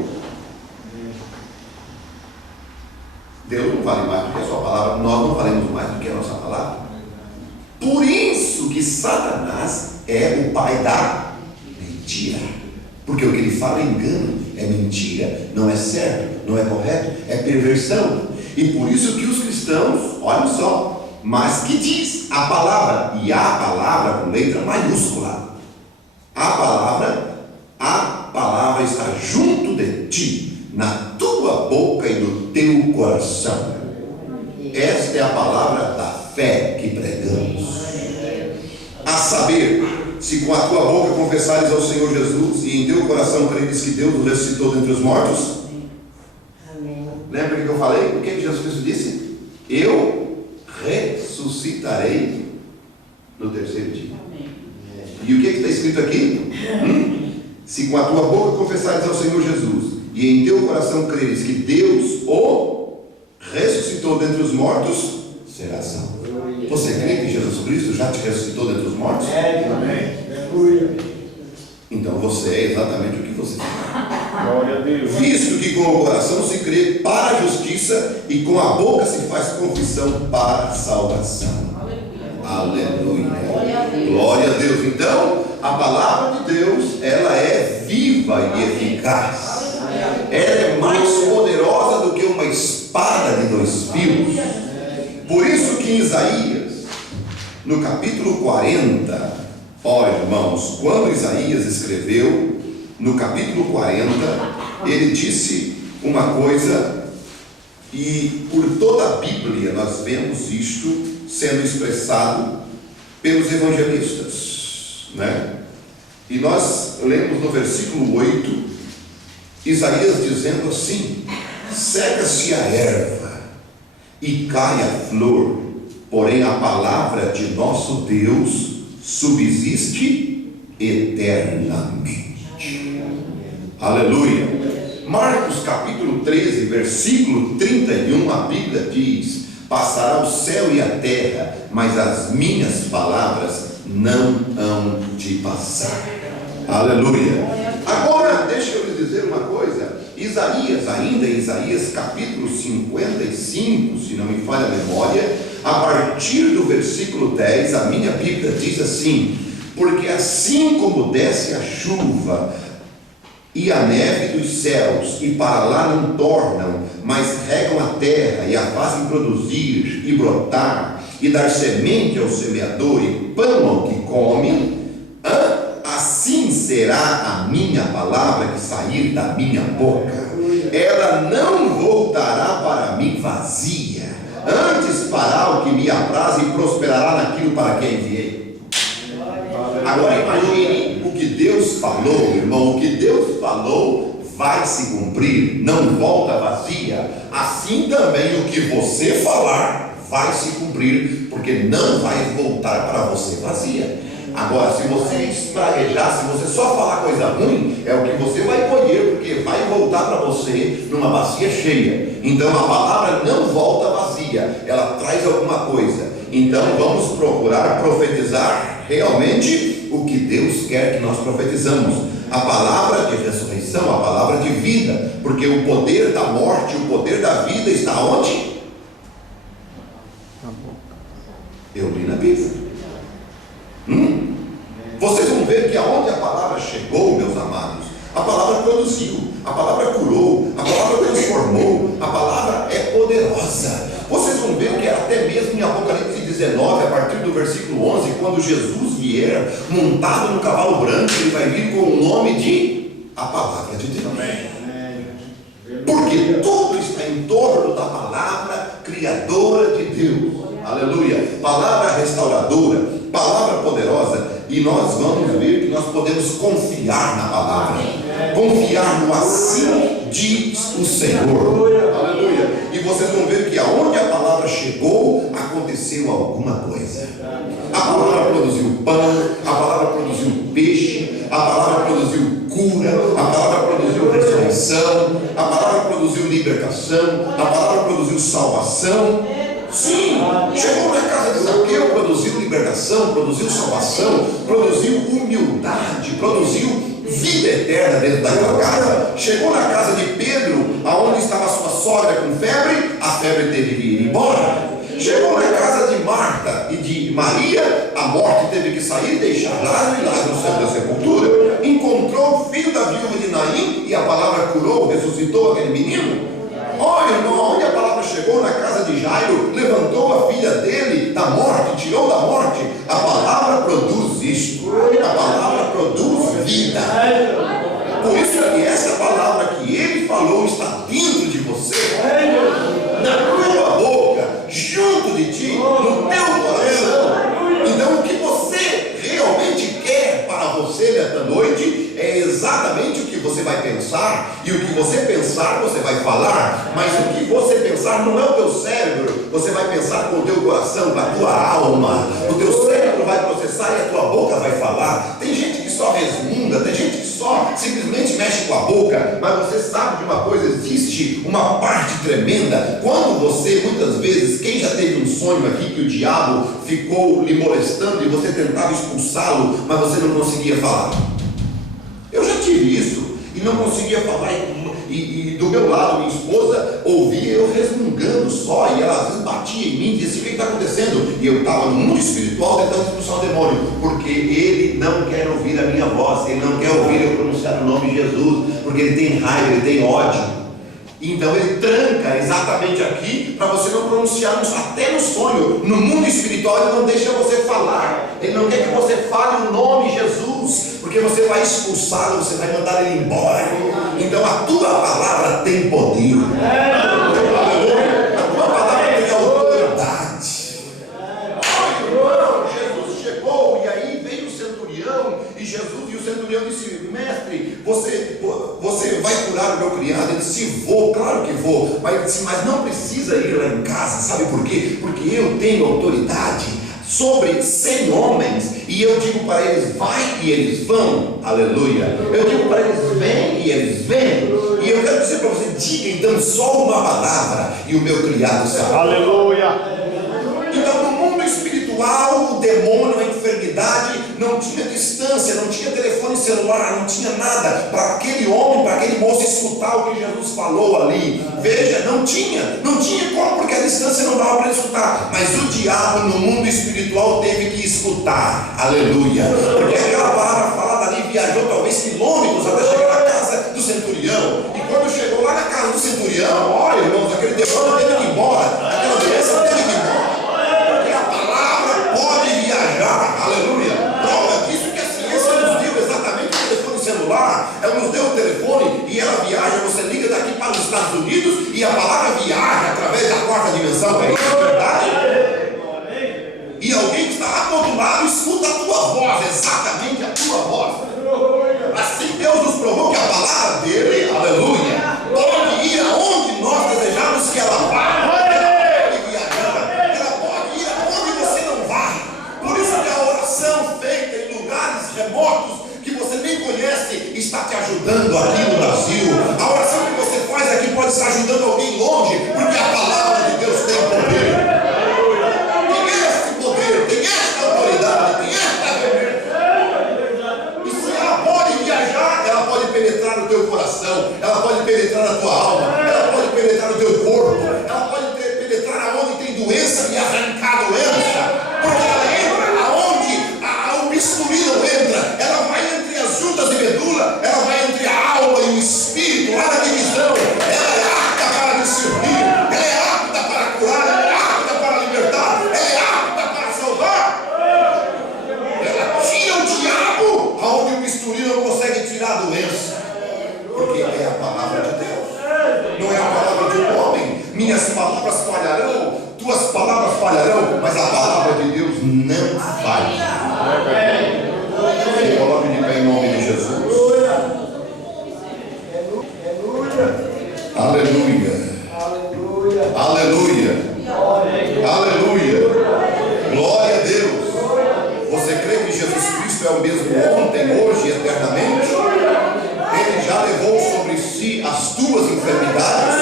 Deus não vale mais do que a sua palavra. Nós não valemos mais do que a nossa palavra. Por isso que Satanás é o pai da mentira. Porque o que ele fala é engano, é mentira, não é certo, não é correto, é perversão. E por isso que os cristãos, olhem só, mas que diz a palavra, e a palavra com letra maiúscula. A palavra está junto de ti, na tua boca e no teu coração. Esta é a palavra da fé que pregamos. A saber, se com a tua boca confessares ao Senhor Jesus e em teu coração creres que Deus o ressuscitou dentre os mortos. Amém. Lembra o que eu falei? O que Jesus Cristo disse? Eu ressuscitarei no terceiro dia. E o que está escrito aqui? Se com a tua boca confessares ao Senhor Jesus e em teu coração creres que Deus o ressuscitou dentre os mortos, será salvo. Você crê que Jesus Cristo já te ressuscitou dentre os mortos? Então você é exatamente o que você é. Glória a Deus. Visto que com o coração se crê para a justiça e com a boca se faz confissão para a salvação. Aleluia. Glória a Deus. Então, a palavra de Deus, ela é viva e eficaz. Ela é mais poderosa do que uma espada de 2 fios. Por isso que em Isaías, no capítulo 40, olha, irmãos, quando Isaías escreveu, no capítulo 40, ele disse uma coisa, e por toda a Bíblia nós vemos isto sendo expressado pelos evangelistas, né? E nós lemos no versículo 8, Isaías dizendo assim: seca-se a erva e cai a flor, porém a palavra de nosso Deus subsiste eternamente. Aleluia. Marcos capítulo 13, versículo 31, a Bíblia diz: passará o céu e a terra, mas as minhas palavras não hão de passar. Aleluia. Agora, deixa eu lhes dizer uma coisa. Isaías, ainda em Isaías capítulo 55, se não me falha a memória, a partir do versículo 10, a minha Bíblia diz assim: porque assim como desce a chuva e a neve dos céus, e para lá não tornam, mas regam a terra e a fazem produzir e brotar, e dar semente ao semeador e pão ao que come, assim será a minha palavra que sair da minha boca. Ela não voltará para mim vazia, antes fará o que me apraz e prosperará naquilo para que enviei. Agora imagine o que Deus falou, irmão. O que Deus falou vai se cumprir, não volta vazia. Assim também o que você falar vai se cumprir, porque não vai voltar para você vazia. Agora, se você espraguejar, se você só falar coisa ruim, é o que você vai colher, porque vai voltar para você numa bacia cheia. Então a palavra não volta vazia, ela traz alguma coisa. Então vamos procurar profetizar realmente o que Deus quer que nós profetizamos. A palavra de ressurreição, a palavra de vida, porque o poder da morte, o poder da vida está onde? Eu li na Bíblia. Vocês vão ver que aonde a palavra chegou, meus amados, a palavra produziu, a palavra curou, a palavra transformou, a palavra é poderosa. Vocês vão ver que até mesmo em Apocalipse 19, a partir do versículo 11, quando Jesus vier montado no cavalo branco, ele vai vir com o nome de a palavra de Deus. Porque tudo está em torno da palavra criadora de Deus. Aleluia. Palavra restauradora, palavra poderosa. E nós vamos ver que nós podemos confiar na palavra, confiar no assim diz o Senhor. Aleluia. E vocês vão ver que aonde a palavra chegou, aconteceu alguma coisa. A palavra produziu pão, a palavra produziu peixe, a palavra produziu cura, a palavra produziu ressurreição, proteção, a palavra produziu libertação, a palavra produziu salvação. Sim, chegou na casa de Zaqueu, produziu libertação, produziu salvação, produziu humildade, produziu vida eterna dentro daquela casa. Chegou na casa de Pedro, aonde estava sua sogra com febre, a febre teve que ir embora. Chegou na casa de Marta e de Maria, a morte teve que sair e deixar Lázaro, e Lázaro saiu da sepultura. Encontrou o filho da viúva de Naim e a palavra curou, ressuscitou aquele menino. Olha, irmão, onde a palavra chegou, na casa de Jairo, levantou a filha dele da morte, tirou da morte. A palavra produz isto, a palavra produz vida. Por isso que essa palavra que ele falou está dentro de você, na tua boca, junto de ti, no teu coração. Então o que você realmente quer para você nesta noite é exatamente o que você vai pensar, e o que você pensar você vai falar. Mas o que você pensar não é o teu cérebro, você vai pensar com o teu coração, com a tua alma. O teu cérebro vai processar e a tua boca vai falar. Tem gente que só resmunga, tem gente que só simplesmente mexe com a boca. Mas você sabe de uma coisa, existe uma parte tremenda. Quando você, muitas vezes, quem já teve um sonho aqui que o diabo ficou lhe molestando e você tentava expulsá-lo, mas você não conseguia falar? Eu já tive isso e não conseguia falar, e do meu lado minha esposa ouvia eu resmungando só, e ela às vezes batia em mim e dizia: o que está acontecendo? E eu estava no mundo espiritual tentando expulsar o demônio, porque ele não quer ouvir a minha voz, ele não quer ouvir eu pronunciar o nome de Jesus, porque ele tem raiva, ele tem ódio. Então ele tranca exatamente aqui para você não pronunciar, até no sonho. No mundo espiritual ele não deixa você falar, ele não quer que você fale o nome Jesus, porque você vai expulsá-lo, você vai mandar ele embora. Então a tua palavra tem poder, a tua palavra tem autoridade. Olha, irmão, Jesus chegou e aí veio o centurião, e o centurião disse: mestre, você vai curar o meu criado? Ele disse: vou, claro que vou. Mas ele disse: mas não precisa ir lá em casa. Sabe por quê? Porque eu tenho autoridade sobre 100 homens, e eu digo para eles: vai, e eles vão. Aleluia. Eu digo para eles: vem, e eles vêm. E eu quero dizer para você: diga então só uma palavra e o meu criado será. Aleluia. Então, no mundo espiritual, o demônio, a enfermidade, não tinha distância, não tinha telefone celular, não tinha nada para aquele homem, para aquele moço escutar o que Jesus falou ali. Veja, não tinha como, porque a distância não dava para escutar. Mas o diabo no mundo espiritual teve que escutar. Aleluia. Porque aquela palavra falada ali viajou talvez quilômetros até chegar na casa do centurião. E quando chegou lá na casa do centurião, olha, irmãos, aquele demônio teve que ir embora, aquela doença teve que ir embora. Aleluia. Prova disso que a ciência nos deu exatamente o telefone celular. Ela nos deu o telefone e ela viaja. Você liga daqui para os Estados Unidos e a palavra viaja através da quarta dimensão. É isso, verdade? E alguém que está lá do outro lado escuta a tua voz, exatamente a tua voz. Assim Deus nos provou que a palavra dele, aleluia, pode ir aonde nós desejamos que ela vá. Feita em lugares remotos que você nem conhece, está te ajudando aqui no Brasil. A oração que você faz aqui pode estar ajudando alguém longe, porque a palavra de Deus tem poder. Tem esse poder, tem esta autoridade, tem esta reverência. E se ela pode viajar, ela pode penetrar no teu coração, ela pode penetrar na tua alma, ela pode penetrar no teu corpo, ela pode penetrar aonde tem doença e arrancar a doença, porque ela não entra, ela vai entre as juntas e medula, ela vai entre a alma e o espírito, lá na divisão. Ela é apta para discernir, ela é apta para curar, ela é apta para libertar, ela é apta para salvar. Ela tira o diabo aonde o bisturi não consegue tirar a doença, porque é a palavra de Deus, não é a palavra de um homem. Minhas palavras falharão, tuas palavras falharão, mas a palavra de Deus não falha. Se coloque de pé em nome de Jesus. Aleluia. Aleluia. Aleluia. Glória a Deus. Você crê que Jesus Cristo é o mesmo ontem, hoje e eternamente? Ele já levou sobre si as tuas tuas enfermidades?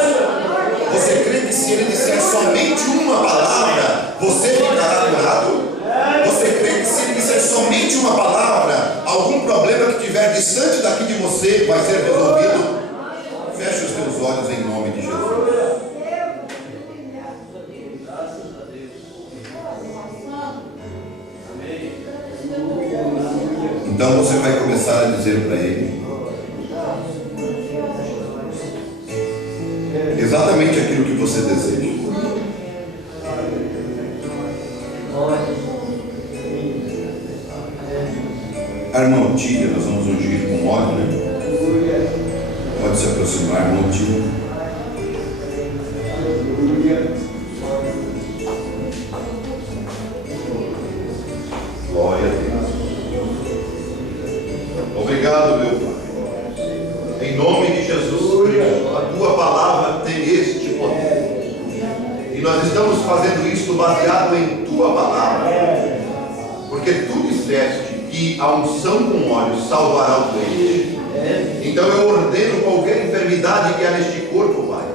Você crê que se ele disser somente uma palavra, você ficará curado? Você crê que se ele disser somente uma palavra, algum problema que estiver distante daqui de você vai ser resolvido? Feche os teus olhos em nome de Jesus. Então você vai começar a dizer para ele exatamente aquilo que você deseja. A irmã Otília, nós vamos ungir com óleo, né? Pode se aproximar, irmã Otília. Glória a Deus. Obrigado, meu Pai. Em nome de Jesus Cristo, a tua palavra tem este poder. E nós estamos fazendo isto baseado em tua palavra. Porque tu disseste que a unção com óleo salvará o doente. Então eu ordeno qualquer enfermidade que há neste corpo, Pai,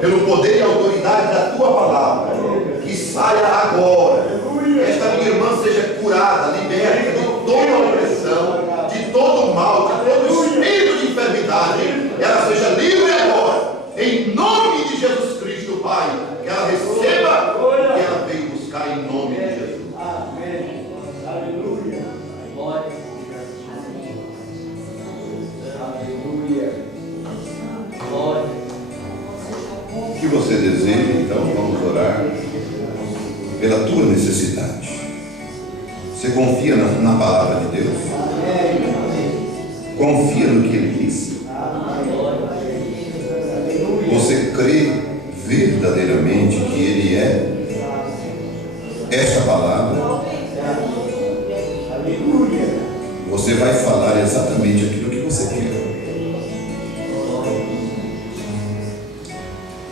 pelo poder e autoridade da tua palavra, que saia agora. Esta minha irmã seja curada, liberta de toda opressão, de todo mal, de todo espírito de enfermidade. Ela seja livre agora, em nome de Jesus Cristo, Pai. Que ela receba o que ela veio buscar em nome de Jesus. Amém. Aleluia. Glória. Aleluia. Glória. O que você deseja, então, vamos orar pela tua necessidade. Você confia na palavra de Deus? Confia no que Ele disse? Você crê verdadeiramente que Ele é esta palavra? Você vai falar exatamente aquilo que você quer.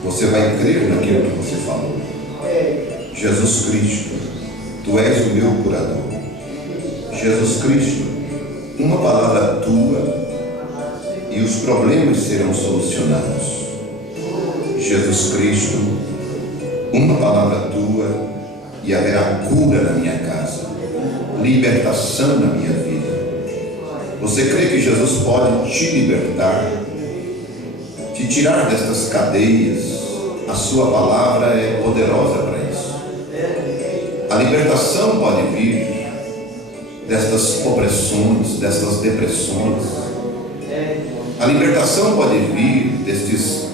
Você vai crer naquilo que você falou. Jesus Cristo, tu és o meu curador. Jesus Cristo, uma palavra tua e os problemas serão solucionados. Jesus Cristo, uma palavra tua e haverá cura na minha casa, libertação na minha vida. Você crê que Jesus pode te libertar, te tirar destas cadeias? A sua palavra é poderosa para isso. A libertação pode vir destas opressões, destas depressões. A libertação pode vir destes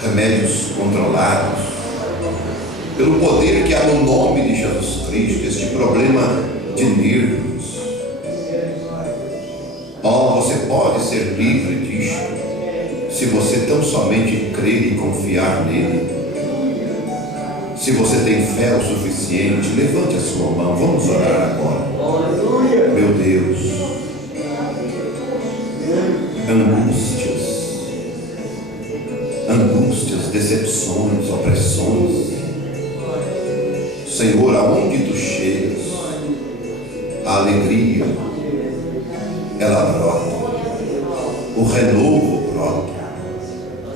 remédios controlados, pelo poder que há no nome de Jesus Cristo, este problema de nervos. Oh, você pode ser livre disto, se você tão somente crer e confiar nele. Se você tem fé o suficiente, levante a sua mão, vamos orar agora. Meu Deus, angústias, decepções, opressões, Senhor, aonde tu chegas, a alegria, ela brota, o renovo brota.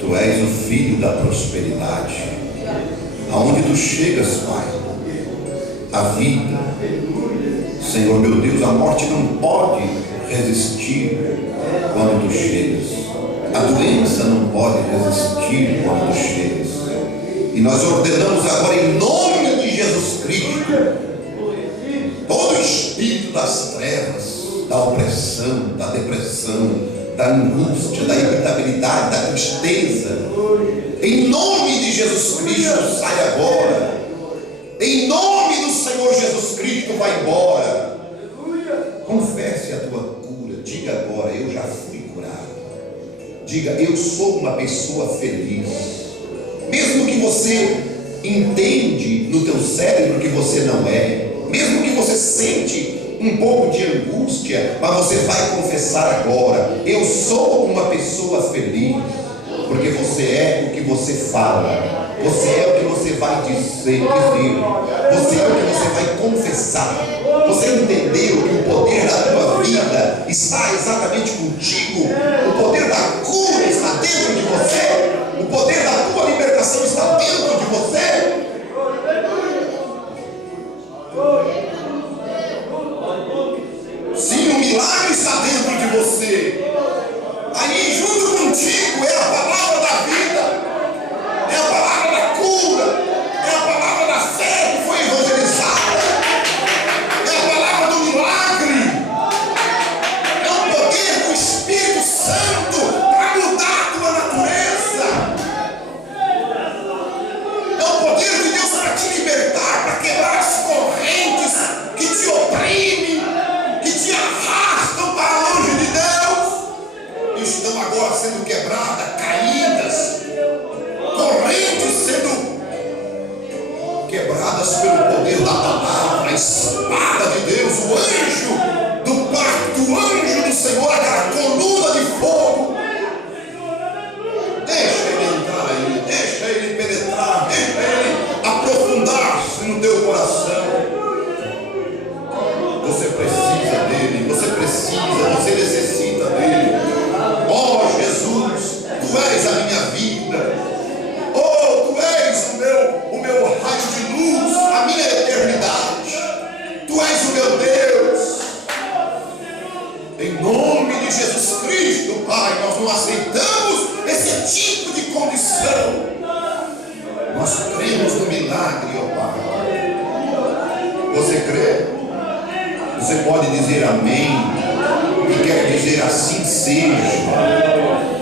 Tu és o filho da prosperidade. Aonde tu chegas, Pai, a vida, Senhor meu Deus, a morte não pode resistir quando tu chegas. A doença não pode resistir quando tu chegas. E nós ordenamos agora em nome de Jesus Cristo, todo espírito das trevas, da opressão, da depressão, da angústia, da irritabilidade, da tristeza, em nome de Jesus Cristo, sai agora. Em nome do Senhor Jesus Cristo, vai embora. Confesse a tua cura. Diga agora: eu já fui curado. Diga: eu sou uma pessoa feliz. Mesmo que você entende no teu cérebro que você não é, mesmo que você sente um pouco de angústia, mas você vai confessar agora: eu sou uma pessoa feliz, porque você é o que você fala, você é o que você vai dizer, você é o que você vai confessar. Você entendeu que o poder da tua vida está exatamente contigo, o poder da cura está dentro de você. guardadas pelo poder da palavra, a espada de Deus, o anjo do pacto, o anjo do Senhor, aquela coluna de fogo. Deixa ele entrar aí, deixa ele penetrar, deixa ele aprofundar-se no teu coração. Você precisa dele, você necessita dele. Oh Jesus, tu és a minha vida. Oh, tu és o meu raio de luz, a minha eternidade. Tu és o meu Deus. Em nome de Jesus Cristo, Pai, nós não aceitamos esse tipo de condição. Nós cremos no milagre, ó Pai. Você crê? Você pode dizer amém, e quer dizer assim seja.